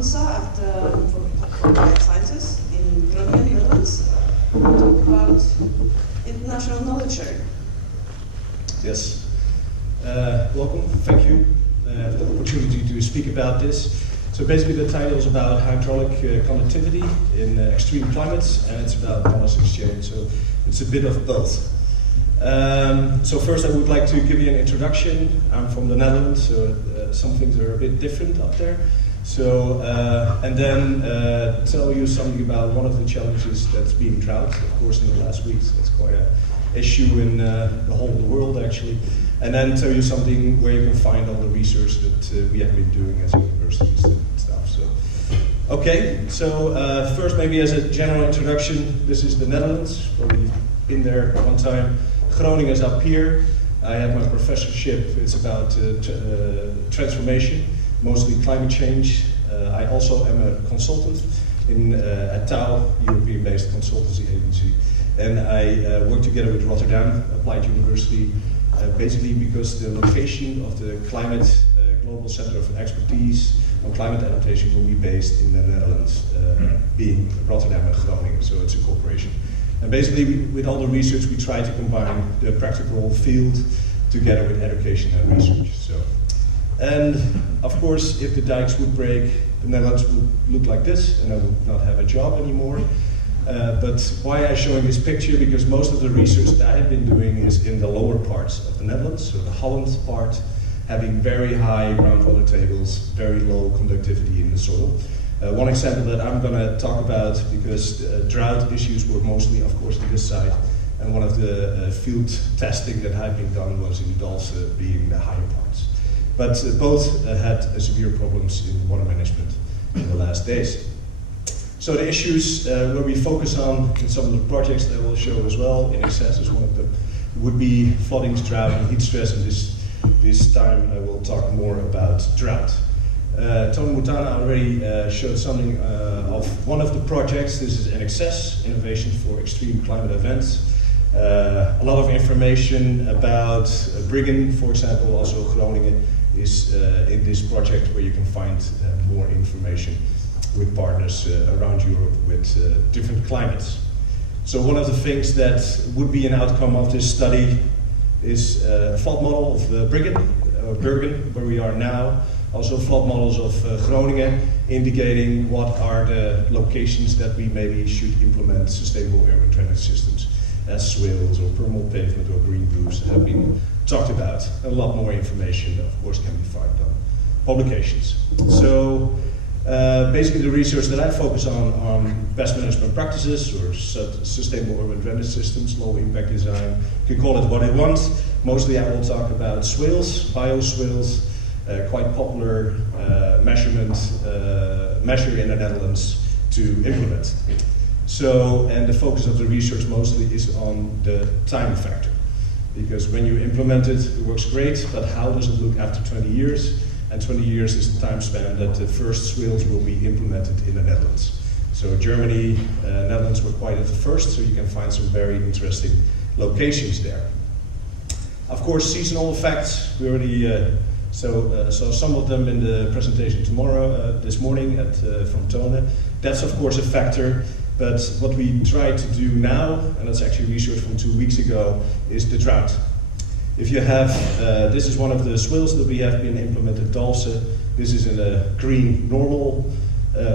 Dehlsa at the Life Sciences in Groningen, Netherlands, to talk about international knowledge sharing. Yes. Welcome. Thank you for the opportunity to speak about this. So basically the title is about hydraulic conductivity in extreme climates, and it's about knowledge exchange, so it's a bit of both. So first I would like to give you an introduction. I'm from the Netherlands, so some things are a bit different up there. So, and then tell you something about one of the challenges that's been drought, of course, in the last weeks. That's quite an issue in the whole of the world, actually. And then tell you something where you can find all the research that we have been doing as universities and stuff. So, okay, so first maybe as a general introduction, this is the Netherlands, probably been there one time. Groningen is up here. I have my professorship, it's about transformation, mostly climate change. I also am a consultant at TAU, European-based consultancy agency. And I work together with Rotterdam Applied University, basically because the location of the climate global center of expertise on climate adaptation will be based in the Netherlands, being Rotterdam and Groningen, so it's a cooperation. And basically with all the research we try to combine the practical field together with education and research. So, and of course if the dikes would break, the Netherlands would look like this and I would not have a job anymore. But why I'm showing this picture? Because most of the research that I have been doing is in the lower parts of the Netherlands, so the Holland part, having very high groundwater tables, very low conductivity in the soil. One example that I'm going to talk about, because drought issues were mostly, of course, on this side, and one of the field testing that had been done was in Dehlsa, being the higher parts. But both had severe problems in water management in the last days. So the issues where we focus on in some of the projects that I will show as well, in excess is one of them, would be floodings, drought, and heat stress, and this time I will talk more about drought. Muthanna already showed something of one of the projects. This is NXS, Innovation for Extreme Climate Events. A lot of information about Bergen, for example, also Groningen is in this project where you can find more information with partners around Europe with different climates. So one of the things that would be an outcome of this study is a flood model of Bergen, where we are now. Also flood models of Groningen, indicating what are the locations that we maybe should implement sustainable urban drainage systems, as swales or permeable pavement or green roofs have been talked about. A lot more information, of course, can be found on publications. So basically the research that I focus on best management practices or sustainable urban drainage systems, low impact design, you can call it what you want. Mostly I will talk about swales, bioswales, quite popular measure in the Netherlands to implement. So, and the focus of the research mostly is on the time factor. Because when you implement it, it works great, but how does it look after 20 years? And 20 years is the time span that the first swales will be implemented in the Netherlands. So Germany, Netherlands were quite at the first, so you can find some very interesting locations there. Of course, seasonal effects, we already saw some of them in the presentation this morning from Tone. That's of course a factor, but what we try to do now, and that's actually research from 2 weeks ago, is the drought. If you have, this is one of the swales that we have been implemented, Dehlsa. This is in a green normal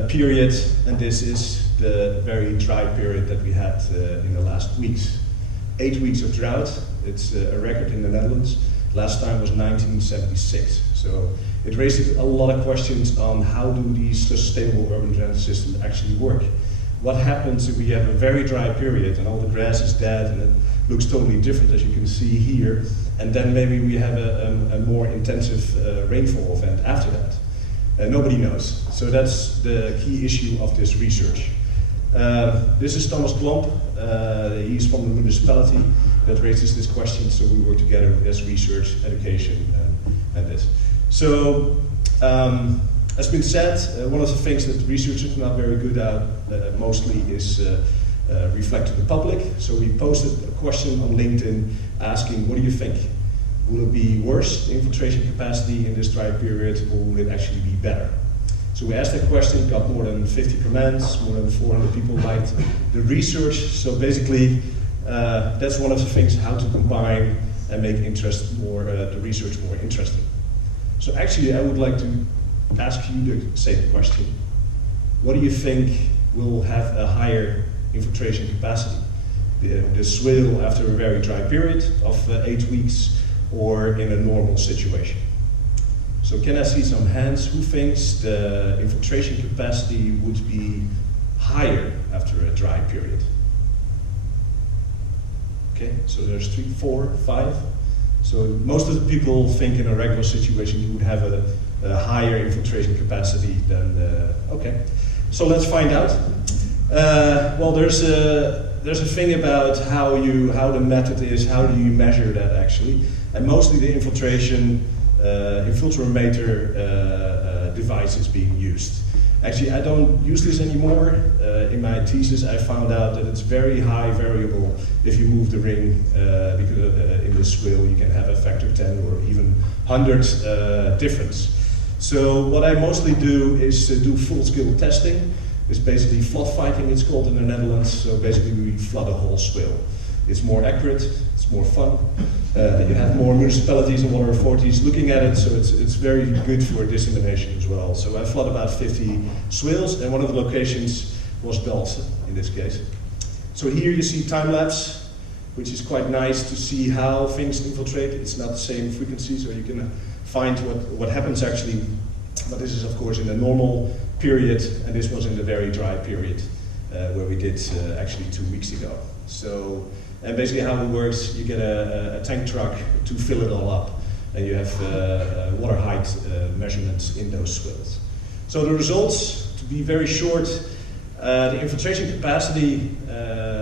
period, and this is the very dry period that we had in the last weeks. 8 weeks of drought, it's a record in the Netherlands. Last time was 1976. So it raises a lot of questions on how do these sustainable urban drainage systems actually work. What happens if we have a very dry period and all the grass is dead and it looks totally different, as you can see here, and then maybe we have a more intensive rainfall event after that? Nobody knows. So that's the key issue of this research. This is Thomas Klomp. He's from the municipality that raises this question, so we work together as research, education, and this. So, as been said, one of the things that researchers are not very good at mostly is reflect to the public. So we posted a question on LinkedIn asking, what do you think? Will it be worse, the infiltration capacity in this dry period, or will it actually be better? So we asked that question, got more than 50 comments, more than 400 people liked the research. So basically, that's one of the things, how to combine and make the research more interesting. So actually, I would like to ask you the same question. What do you think will have a higher infiltration capacity? The swale after a very dry period of 8 weeks, or in a normal situation? So can I see some hands? Who thinks the infiltration capacity would be higher after a dry period? Okay, so there's 3, 4, 5. So most of the people think in a regular situation you would have a higher infiltration capacity than, okay. So let's find out. Well, there's a thing about how the method is, how do you measure that actually? And mostly the infiltrometer device is being used. Actually, I don't use this anymore. In my thesis, I found out that it's very high variable if you move the ring, because in the swale you can have a factor 10 or even 100 difference. So what I mostly do is do full-scale testing. It's basically flood fighting, it's called in the Netherlands. So basically we flood a whole swale. It's more accurate, it's more fun. You have more municipalities and water authorities looking at it, so it's very good for dissemination as well. So I flood about 50 swales, and one of the locations was Dehlsa in this case. So here you see time lapse, which is quite nice to see how things infiltrate. It's not the same frequency, so you can find what happens actually. But this is of course in a normal period, and this was in the very dry period where we did actually 2 weeks ago. So, and basically how it works, you get a tank truck to fill it all up, and you have water height measurements in those swales. So the results, to be very short, the infiltration capacity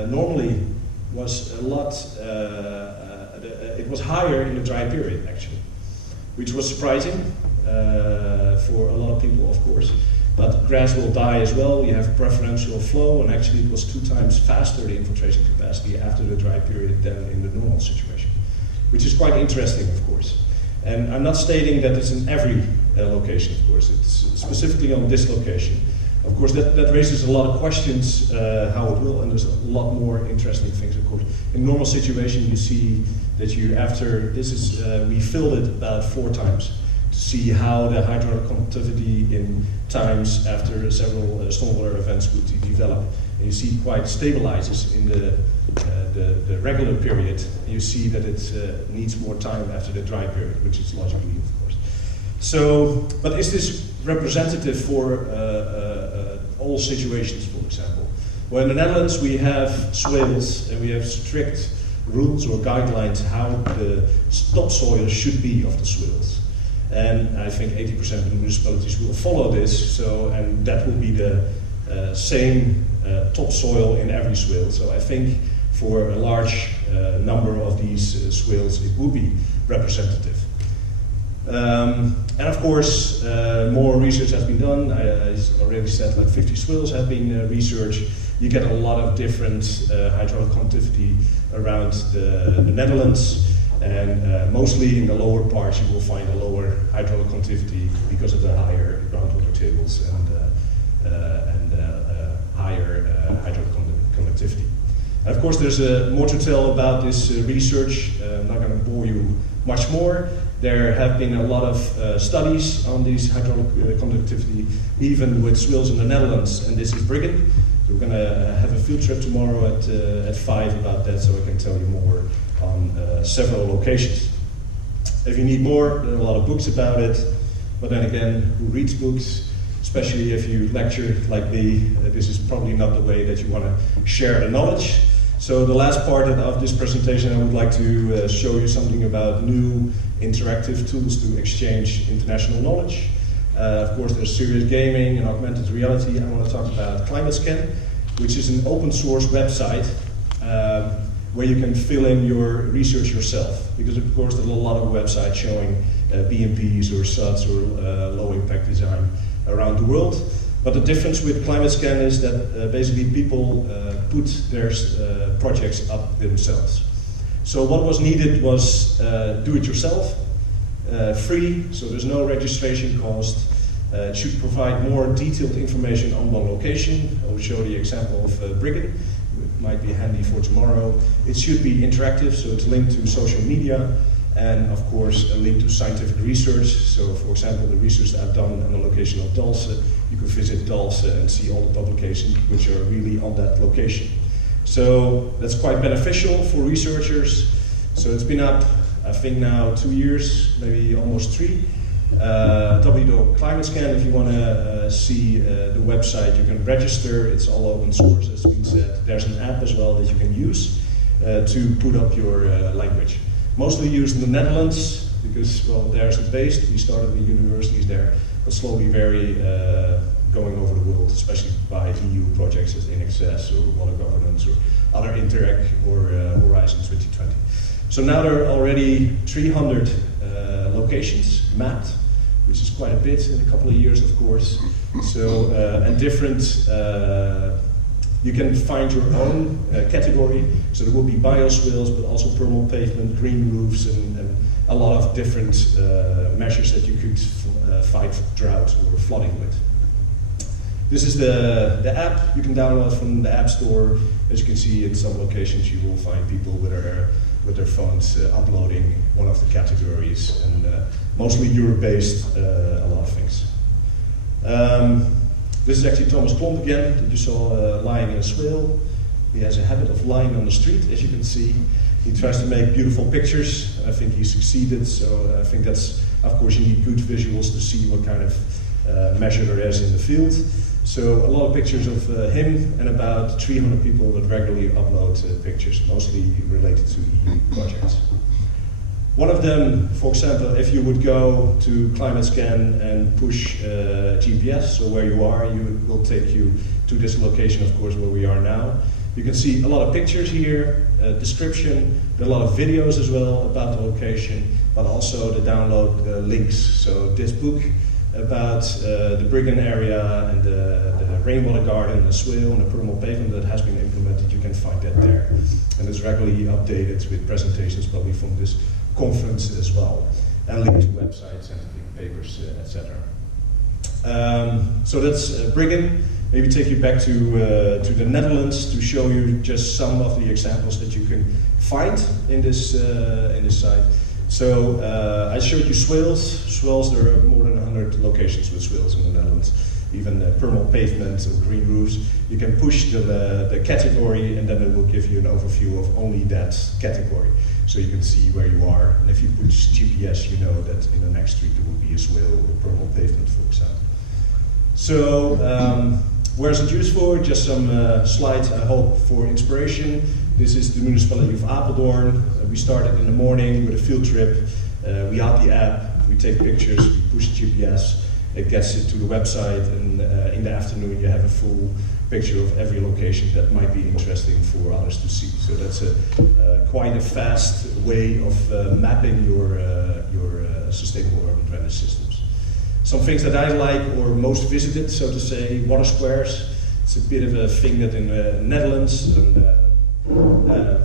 normally was a lot, it was higher in the dry period actually, which was surprising for a lot of people of course. But grass will die as well, you have preferential flow, and actually it was 2 times faster, the infiltration capacity after the dry period than in the normal situation, which is quite interesting of course. And I'm not stating that it's in every location of course, it's specifically on this location. Of course that raises a lot of questions how it will, and there's a lot more interesting things of course. In normal situation you see that you after, this is, we filled it about 4 times. See how the hydraulic conductivity in times after several stormwater events would develop. And you see quite stabilizes in the regular period. And you see that it needs more time after the dry period, which is logically, of course. So, but is this representative for all situations, for example? Well, in the Netherlands we have swales and we have strict rules or guidelines how the topsoil should be of the swales. And I think 80% of the municipalities will follow this, so, and that will be the same topsoil in every swale. So I think for a large number of these swales it will be representative. And of course, more research has been done. I already said like 50 swales have been researched. You get a lot of different hydraulic conductivity around the Netherlands. And mostly in the lower parts you will find a lower hydraulic conductivity because of the higher groundwater tables and higher hydraulic conductivity. And of course there's more to tell about this research. I'm not going to bore you much more. There have been a lot of studies on these hydraulic conductivity, even with swales in the Netherlands, and this is Bergen. So we're going to have a field trip tomorrow at 5 about that, so I can tell you more on several locations. If you need more, there are a lot of books about it, but then again, who reads books? Especially if you lecture like me, this is probably not the way that you want to share the knowledge. So the last part of this presentation, I would like to show you something about new interactive tools to exchange international knowledge. Of course, there's serious gaming and augmented reality. I want to talk about ClimateScan, which is an open source website where you can fill in your research yourself. Because of course there's a lot of websites showing BMPs or SUDs or low impact design around the world. But the difference with ClimateScan is that basically people put their projects up themselves. So what was needed was do it yourself, free, so there's no registration cost. It should provide more detailed information on one location. I will show the example of Bergen. It might be handy for tomorrow. It should be interactive, so it's linked to social media, and of course a link to scientific research. So for example, the research that I've done on the location of Dehlsa, you can visit Dehlsa and see all the publications which are really on that location. So that's quite beneficial for researchers. So it's been up, I think now 2 years, maybe almost 3. www.climatescan, if you want to see the website, you can register. It's all open source, as we said. There's an app as well that you can use to put up your language. Mostly used in the Netherlands because, well, there's it based. We started the universities there, but slowly going over the world, especially by EU projects as INXS or Water Governance or other Interact or Horizon 2020. So now there are already 300 locations mapped, which is quite a bit in a couple of years, of course. So, and different, you can find your own category. So there will be bioswales, but also permeable pavement, green roofs, and a lot of different measures that you could fight drought or flooding with. This is the app you can download from the App Store. As you can see, in some locations you will find people with their phones uploading one of the categories, and mostly Europe-based, a lot of things. This is actually Thomas Klomp again, that you saw lying in a swale. He has a habit of lying on the street, as you can see. He tries to make beautiful pictures, and I think he succeeded, so I think that's, of course, you need good visuals to see what kind of measure there is in the field. So a lot of pictures of him and about 300 people that regularly upload pictures, mostly related to EU projects. One of them, for example, if you would go to ClimateScan and push GPS, so where you are, it will take you to this location, of course, where we are now. You can see a lot of pictures here, description, there are a lot of videos as well about the location, but also the download links. So this book about the Bergen area and the rainwater garden, the swale and the permeable pavement that has been implemented, you can find that there. And it's regularly updated with presentations probably from this conference as well, and linked to websites, scientific papers, etc. So that's Bergen. Maybe take you back to the Netherlands to show you just some of the examples that you can find in this site. So I showed you swales. Swales, there are more than 100 locations with swales in the Netherlands. Even permeable pavement or green roofs. You can push the category, and then it will give you an overview of only that category. So you can see where you are. And if you put GPS, you know that in the next street there will be a swale or permeable pavement, for example. So where is it used for? Just some slides, I hope, for inspiration. This is the municipality of Apeldoorn. We started in the morning with a field trip. We have the app, we take pictures, we push GPS, it gets it to the website, and in the afternoon you have a full picture of every location that might be interesting for others to see. So that's quite a fast way of mapping your sustainable urban drainage systems. Some things that I like, or most visited, so to say, water squares. It's a bit of a thing that in the Netherlands, and,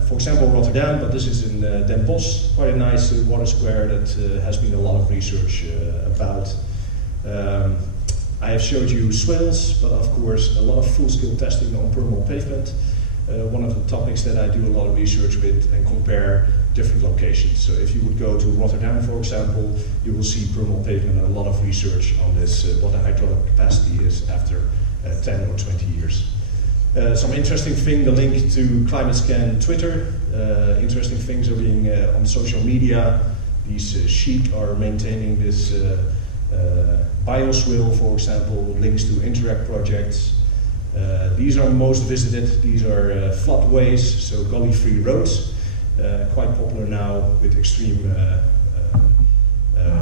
for example, Rotterdam, but this is in Den Bosch, quite a nice water square that has been a lot of research about. I have showed you swales, but of course a lot of full-scale testing on permeable pavement. One of the topics that I do a lot of research with and compare different locations. So if you would go to Rotterdam, for example, you will see permeable pavement and a lot of research on this, what the hydraulic capacity is after 10 or 20 years. Some interesting thing, the link to ClimateScan Twitter. Interesting things are being on social media. These sheep are maintaining this bioswale, for example, links to Interact projects. These are most visited. These are floodways, so gully-free roads, quite popular now with extreme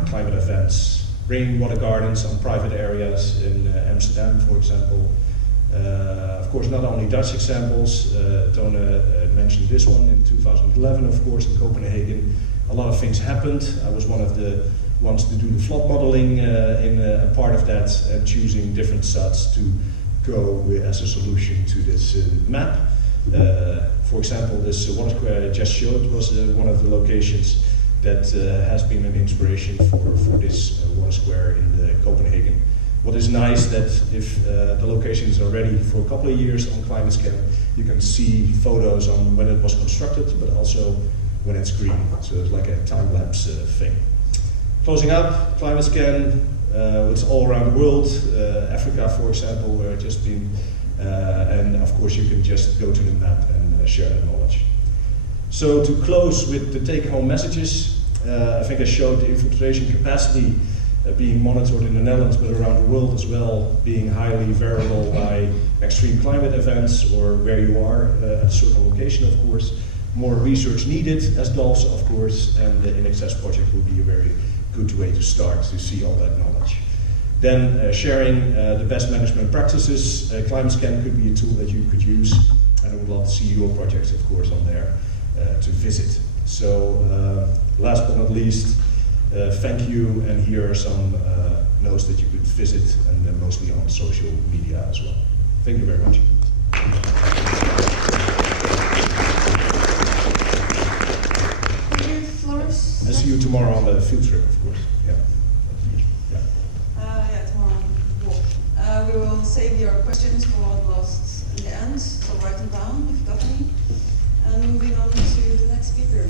climate events. Rainwater gardens on private areas in Amsterdam, for example. Of course, not only Dutch examples. Donna mentioned this one in 2011, of course, in Copenhagen. A lot of things happened. I was one of the ones to do the flood modeling in a part of that, and choosing different sites to go with as a solution to this map. For example, this water square I just showed was one of the locations that has been an inspiration for this water square in Copenhagen, What is nice that if the locations are ready for a couple of years on ClimateScan, you can see photos on when it was constructed, but also when it's green. So it's like a time-lapse thing. Closing up, ClimateScan, it's all around the world. Africa, for example, where I've just been. And of course, you can just go to the map and share that knowledge. So to close with the take-home messages, I think I showed the infiltration capacity being monitored in the Netherlands, but around the world as well, being highly variable by extreme climate events or where you are at a certain location, of course. More research needed as Dehlsa, of course, and the In-Access project will be a very good way to start to see all that knowledge. Then sharing the best management practices. ClimateScan could be a tool that you could use, and I would love to see your projects, of course, on there to visit. So last but not least, thank you, and here are some notes that you could visit, and then mostly on social media as well. Thank you very much. Thank you, Floris. I see you tomorrow on the field trip, of course. Yeah. Yeah, tomorrow. Walk. We will save your questions for the end, so write them down if you got any. And moving on to the next speaker.